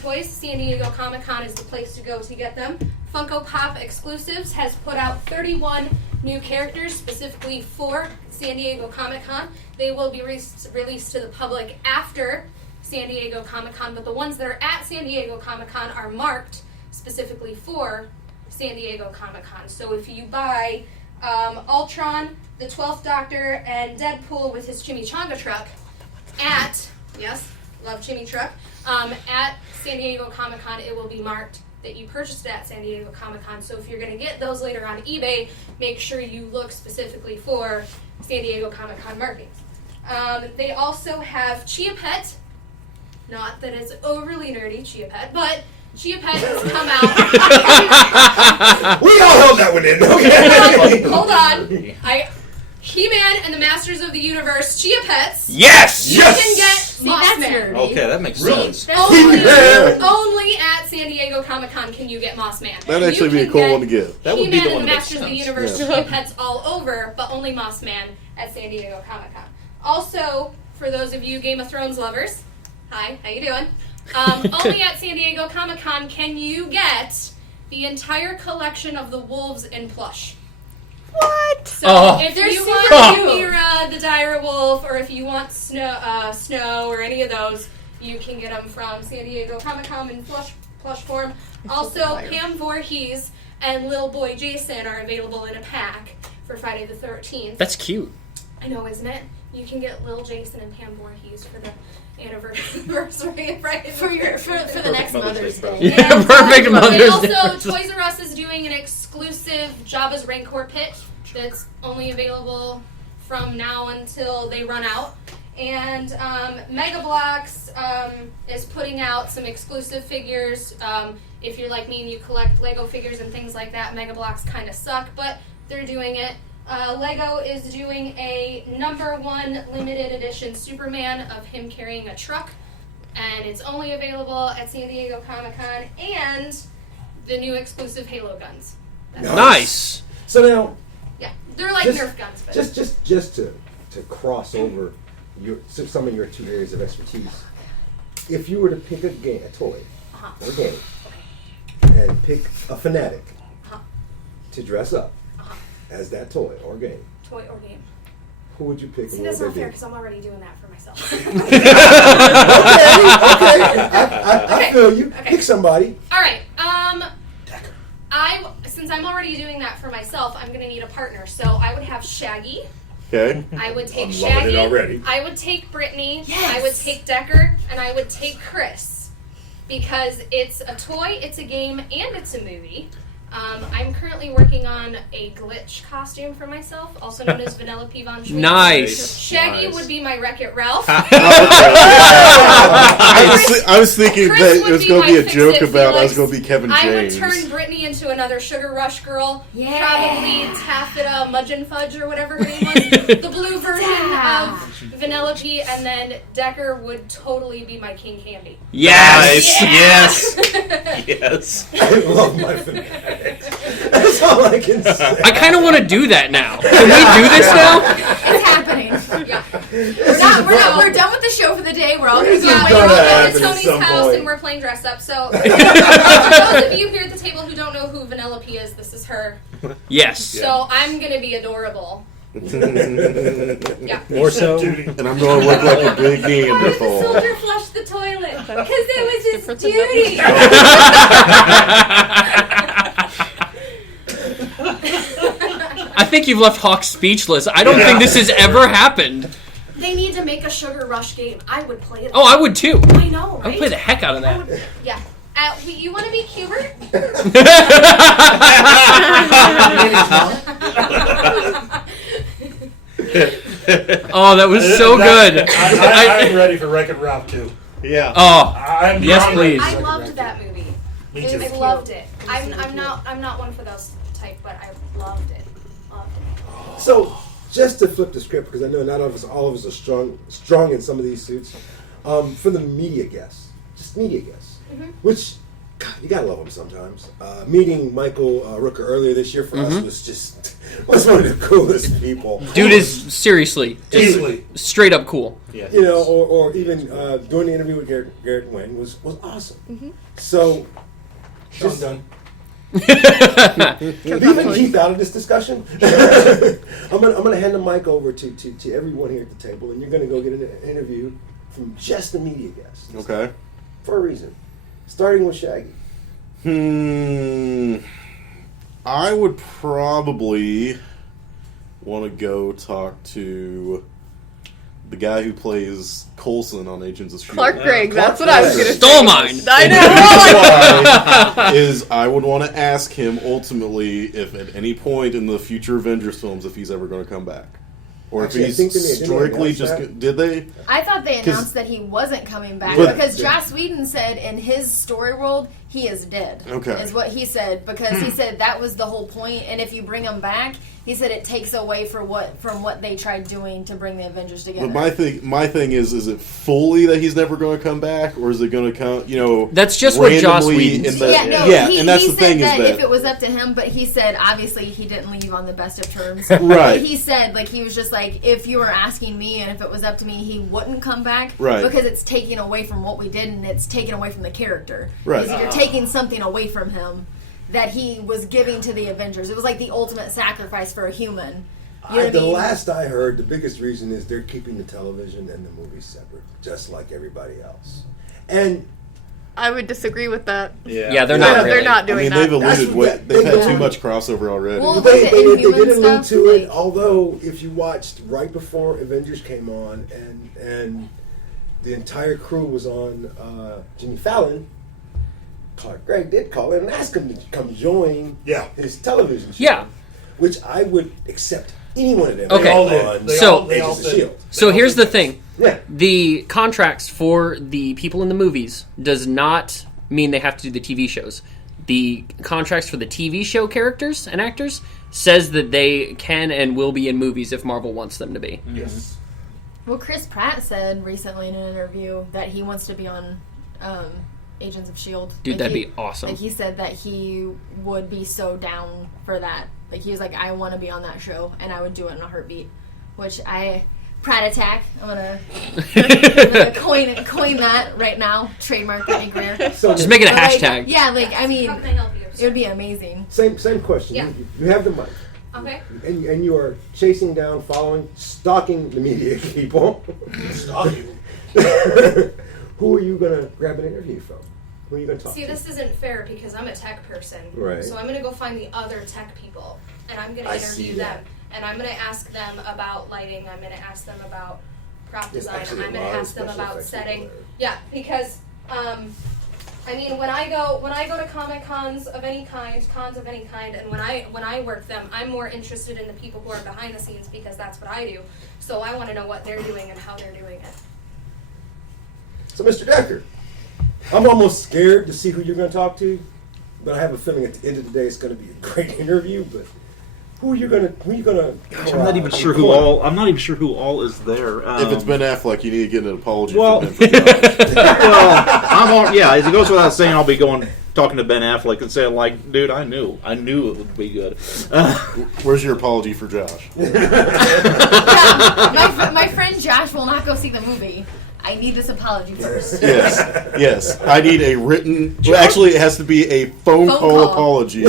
toys, San Diego Comic-Con is the place to go to get them. Funko Pop Exclusives has put out 31 new characters specifically for San Diego Comic-Con. They will be released to the public after San Diego Comic-Con, but the ones that are at San Diego Comic-Con are marked specifically for San Diego Comic-Con. So if you buy Ultron, the 12th Doctor, and Deadpool with his chimichanga truck at, yes, love Chimmy Truck, at San Diego Comic-Con, it will be marked that you purchased it at San Diego Comic-Con. So if you're going to get those later on eBay, make sure you look specifically for San Diego Comic-Con markings. They also have Chia Pet. Not that it's overly nerdy, Chia Pet, but Chia Pet has come out. We all held that one in, okay? Hold on. He-Man and the Masters of the Universe Chia Pets. Yes! You can get Moss Man. Okay, that makes sense. Only at San Diego Comic-Con can you get Moss Man. That'd actually be a cool one to get. That would be He-Man the one and the that Masters of the makes Universe sense. Chia Pets all over, but only Moss Man at San Diego Comic-Con. Also, for those of you Game of Thrones lovers, hi, how you doing? Only at San Diego Comic-Con can you get the entire collection of the wolves in plush. What? So if you want Mira the Dire Wolf, or if you want Snow or any of those, you can get them from San Diego Comic-Con in plush form. Also, Pam Voorhees and Lil Boy Jason are available in a pack for Friday the 13th. That's cute. I know, isn't it? You can get Lil Jason and Pam Voorhees for the anniversary of Friday For the next Mother's Day. Yeah, perfect Mother's Day. Also, Toys R Us is doing an exclusive Jabba's Rancor pit that's only available from now until they run out. And Mega Bloks is putting out some exclusive figures. If you're like me and you collect Lego figures and things like that, Mega Bloks kind of suck, but they're doing it. Lego is doing a #1 limited edition Superman of him carrying a truck, and it's only available at San Diego Comic-Con, and the new exclusive Halo guns. Nice. So now, yeah, they're like Nerf guns. But just to cross over some of your two areas of expertise, if you were to pick a toy or a game, and pick a fanatic to dress up as that toy or game. Toy or game. Who would you pick? See, that's not fair because I'm already doing that for myself. I feel you. Okay. Pick somebody. All right. Since I'm already doing that for myself, I'm going to need a partner. So I would have Shaggy. Okay. I would take I'm Shaggy. loving it already. I would take Brittany. Yes. I would take Decker. And I would take Chris. Because it's a toy, it's a game, and it's a movie. I'm currently working on a Glitch costume for myself, also known as Vanellope Von Schweetz. Nice. Shaggy would be my Wreck-It Ralph. I was thinking Chris that it would was be going to my be a joke Fix-It about I was Felix. going to be Kevin I would James. turn Brittany into another Sugar Rush girl. Yeah. Probably Taffeta Mudgeon Fudge or whatever her name was. The blue version of Vanellope, and then Decker would totally be my King Candy. Yes. Yeah. Yes. I love my fanatics. That's all I can say. I kind of want to do that now. Can we do this now? It's happening. Yeah. We're done with the show for the day. We're all This going is to Yeah, gonna we're all going happen to at Tony's some house point. and we're playing dress up. So, for those of you here at the table who don't know who Vanellope is, this is her. Yes. So I'm going to be adorable. Yeah. More so. And I'm going to look like a big Why did the Neanderthal. soldier flush the toilet? Because it was his duty. I think you've left Hawk speechless. I don't think this has ever happened. They need to make a Sugar Rush game. I would play it. Oh, I would too. I know, I right? would play the heck out of that. Yeah. You want to be Cubert? Oh, that was so good. I'm ready for Wreck-It Ralph too. Yeah. Oh, I'm yes, I'm ready please. for I loved Wreck-It that movie. Me too. I loved it. I'm not one for those type, but I loved it. Loved it. So, just to flip the script, because I know not all of us are strong in some of these suits. For the media guests, just media guests, which, God, you gotta love them sometimes. Meeting Michael Rooker earlier this year for us was one of the coolest people. Dude is seriously just Easily. straight up cool. Yeah. You know, or even doing the interview with Garrett Wayne was awesome. So, Sean Dunn. leaving Keith out of this discussion, I'm gonna hand the mic over to everyone here at the table, and you're gonna go get an interview from just the media guests. Okay. For a reason. Starting with Shaggy. I would probably want to go talk to the guy who plays Coulson on Agents of S.H.I.E.L.D. Clark Gregg, that's what I was going to say. Stole mine. I know. Why is I would want to ask him ultimately if at any point in the future Avengers films if he's ever going to come back. Or Actually, I if think he's they strictly announced just... that. Did they? I thought they announced that he wasn't coming back But- because Joss Whedon said in his story world he is dead. Okay. Is what he said because he said that was the whole point, and if you bring him back, he said it takes away from what they tried doing to bring the Avengers together. But my thing is it fully that he's never going to come back, or is it going to come? You know, That's just what Joss randomly Whedon in said. the and that's he the thing said is that if it was up to him, but he said obviously he didn't leave on the best of terms. Right. But he said he was just like, if you were asking me, and if it was up to me, he wouldn't come back. Right. Because it's taking away from what we did, and it's taking away from the character. Right. Because you're taking something away from him that he was giving to the Avengers. It was like the ultimate sacrifice for a human. You know what I The mean? last I heard, the biggest reason is they're keeping the television and the movies separate, just like everybody else. And I would disagree with that. Yeah, they're not really. They're not I doing mean, that. they've alluded. That's- They've had they- too much crossover already. Well, they the did Inhuman allude stuff, to it, like- although if you watched right before Avengers came on and the entire crew was on Jimmy Fallon, Clark Gregg did call in and ask him to come join his television show. Yeah. Which I would accept any one of them Okay. on They So- all- they all Agents of did. S.H.I.E.L.D. So here's the thing. Yeah. The contracts for the people in the movies does not mean they have to do the TV shows. The contracts for the TV show characters and actors says that they can and will be in movies if Marvel wants them to be. Yes. Well, Chris Pratt said recently in an interview that he wants to be on Agents of S.H.I.E.L.D. Dude, that'd he, be awesome. Like he said that he would be so down for that. Like he was like, I want to be on that show, and I would do it in a heartbeat. Which Pratt Attack. I'm gonna coin that right now. Trademark Whitney Greer. So Just make it a But, like, hashtag. yeah, I mean, How can I help you? it would be amazing. same question. Yeah. You have the mic. Okay. And you are chasing down, following, stalking the media people. Stalking. Who are you going to grab an interview from? Who are you going to talk See, to? this isn't fair because I'm a tech person. Right. So I'm going to go find the other tech people, and I'm going to I see interview that. them. And I'm going to ask them about lighting. I'm going to ask them about prop There's design. actually a I'm going lot to of ask them special about effects setting. people there. Yeah, because I mean, when I go to Comic Cons of any kind, and when I work them, I'm more interested in the people who are behind the scenes because that's what I do. So I want to know what they're doing and how they're doing it. So, Mr. Decker, I'm almost scared to see who you're going to talk to, but I have a feeling at the end of the day it's going to be a great interview. But who are you going to? Gosh, I'm not even sure who all is there. If it's Ben Affleck, you need to get an apology well, from him. For Josh. well, as it goes without saying, I'll be talking to Ben Affleck and saying, like, dude, I knew it would be good. Where's your apology for Josh? Yeah, my friend Josh will not go see the movie. I need this apology first. Yes. I need a written. Well, actually, it has to be a phone call call. apology.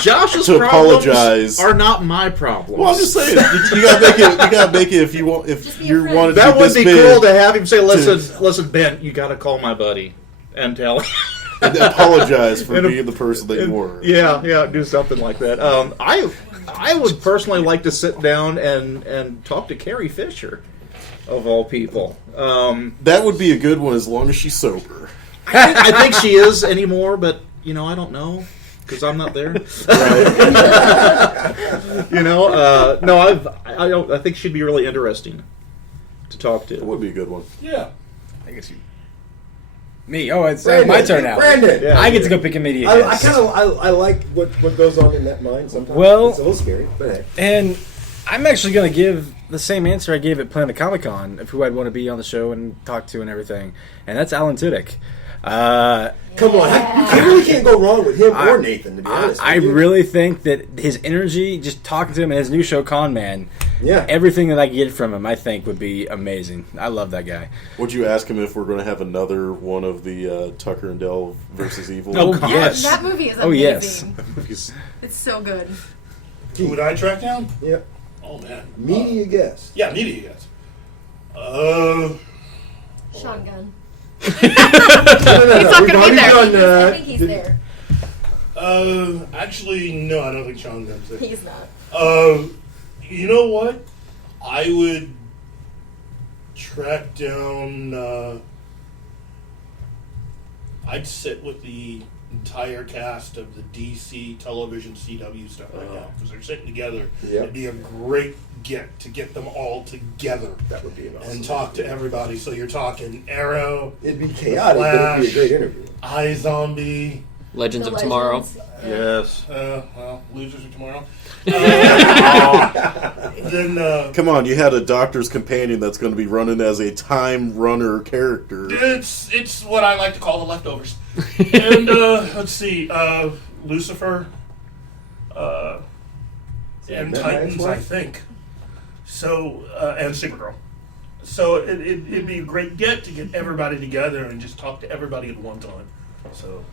Josh's To problems apologize. are not my problems. Well, I'm just saying, you gotta make it. You gotta make it if you want. Just If be a you friend. want it that to would be this cool big, to have him say, listen, Ben, you got to call my buddy and tell him. and apologize for And a- being the person that you were. Yeah, do something like that. I would personally like to sit down and talk to Carrie Fisher, of all people. That would be a good one as long as she's sober. I think she is anymore, but I don't know because I'm not there. No, I think she'd be really interesting to talk It to. would be a good one. Yeah. I guess you. Me? Oh, it's Brandon, my turn now. Brandon. Yeah. I get to go pick a media I guest. kind of I like what goes on in that mind sometimes. Well- it's a little scary, but hey. And I'm actually going to give the same answer I gave at Planet Comic Con of who I'd want to be on the show and talk to and everything. And that's Alan Tudyk. Come on, you really can't go wrong with him or Nathan. To be honest, I with you. really think that his energy, just talking to him in his new show, Con Man, Yeah. everything that I get from him, I think would be amazing. I love that guy. Would you ask him if we're going to have another one of the Tucker and Dale versus Evil? Oh, Yeah, yes. that movie is amazing. Oh, yes. Because It's so good. Who would I track down? Yeah. Oh man. Media guess. Yeah, media guess. Sean Gunn. No. He's not We've gonna be already there. done that. I think he's there. Actually, no, I don't think Sean Gunn's there. He's not. You know what? I would track down. I'd sit with the entire cast of the DC television CW stuff right now because they're sitting together. Yep. It'd be a great get to get them all together That would be an awesome. and talk to everybody. So you're talking Arrow, It'd be chaotic, but it'd be a great interview. iZombie. Legends The of Tomorrow. Legends. Yes. Well, Losers of Tomorrow. Then come on, you had a doctor's companion that's going to be running as a time runner character. it's what I like to call the leftovers. And let's see, Lucifer, and Batman's Titans, I wife? think. So and Supergirl. So it'd be a great get to get everybody together and just talk to everybody at one time. So.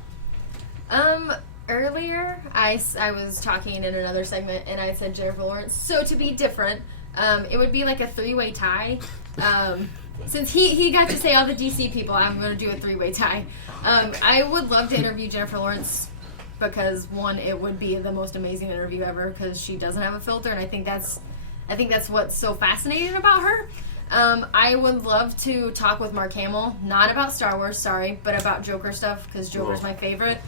Earlier, I was talking in another segment, and I said Jennifer Lawrence. So to be different, it would be like a three-way tie. Since he got to say all the DC people, I'm going to do a three-way tie. I would love to interview Jennifer Lawrence because, one, it would be the most amazing interview ever because she doesn't have a filter, and I think that's what's so fascinating about her. I would love to talk with Mark Hamill, not about Star Wars, sorry, but about Joker stuff because Joker's my favorite.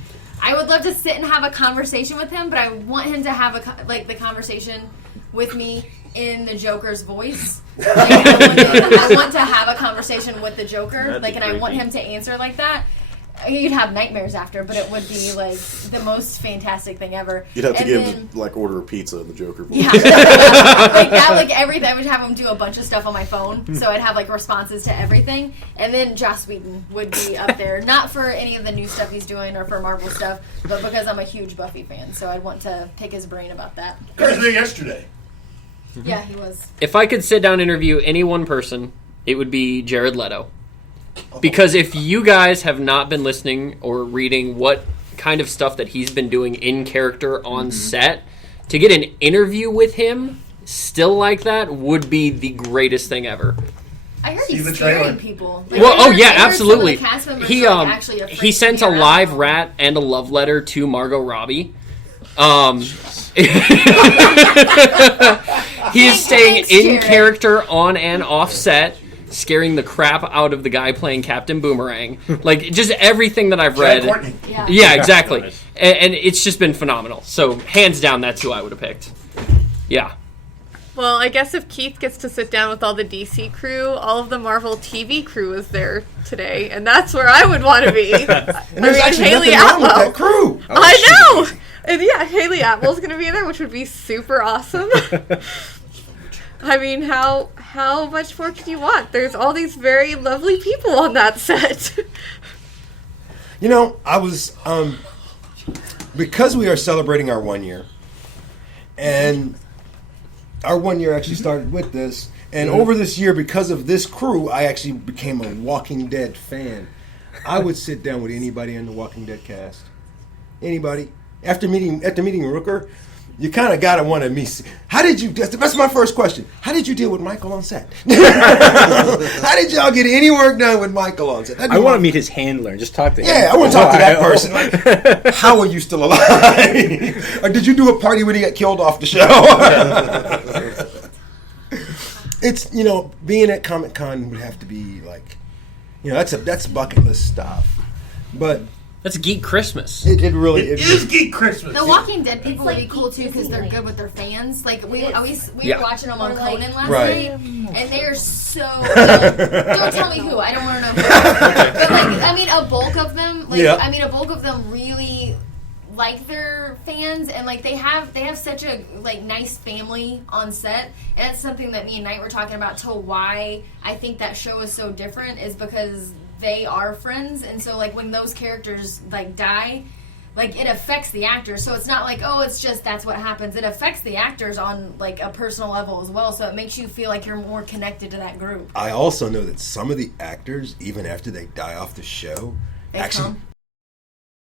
I would love to sit and have a conversation with him, but I want him to have the conversation with me in the Joker's voice. I want to have a conversation with the Joker, That'd be and I want creepy. him to answer like that. You'd have nightmares after, but it would be like the most fantastic thing ever. You'd have to And order a pizza in the Joker voice. yeah, like that, everything. I would have him do a bunch of stuff on my phone, so I'd have responses to everything. And then Joss Whedon would be up there, not for any of the new stuff he's doing or for Marvel stuff, but because I'm a huge Buffy fan, so I'd want to pick his brain about that. Thursday yesterday. Yeah, he was. If I could sit down and interview any one person, it would be Jared Leto. Because if you guys have not been listening or reading what kind of stuff that he's been doing in character on set, to get an interview with him still like that would be the greatest thing ever. I heard See he's the scaring trailer. people. Absolutely. He actually he sent a live rat and a love letter to Margot Robbie. He is staying Thanks, in Jared. character on and off set, scaring the crap out of the guy playing Captain Boomerang. Just everything that I've read. Courtney. Yeah. Yeah, exactly. And it's just been phenomenal. So, hands down, that's who I would have picked. Yeah. Well, I guess if Keith gets to sit down with all the DC crew, all of the Marvel TV crew is there today, and that's where I would want to be. And there's actually Haley nothing wrong with Atwell. that crew. I know! And yeah, Haley Atwell's going to be there, which would be super awesome. I mean, how much more could you want? There's all these very lovely people on that set. You know, I was because we are celebrating our 1 year, and our 1 year actually started with this. And over this year, because of this crew, I actually became a Walking Dead fan. I would sit down with anybody in the Walking Dead cast. Anybody. After meeting Rooker, you kind of got to want to meet. How did you? That's my first question. How did you deal with Michael on set? How did y'all get any work done with Michael on set? I want to meet his handler and just talk to him. Yeah, I want to talk to that person. Like, how are you still alive? Or did you do a party when he got killed off the show? It's, being at Comic-Con would have to be like, that's bucket list stuff. But That's Geek Christmas. it really It is Geek Christmas. The Walking Dead people would be cool too because they're good with their fans. Like we were watching them on Conan last Right. night, and they're so good. Don't tell me who. I don't want to know who. But a bulk of them. A bulk of them really like their fans, and they have such a nice family on set, and that's something that me and Knight were talking about. To why I think that show is so different is because they are friends, and so like when those characters like die, like it affects the actors. So it's not like, oh, it's just that's what happens. It affects the actors on like a personal level as well. So it makes you feel like you're more connected to that group. I also know that some of the actors, even after they die off the show, They actually come?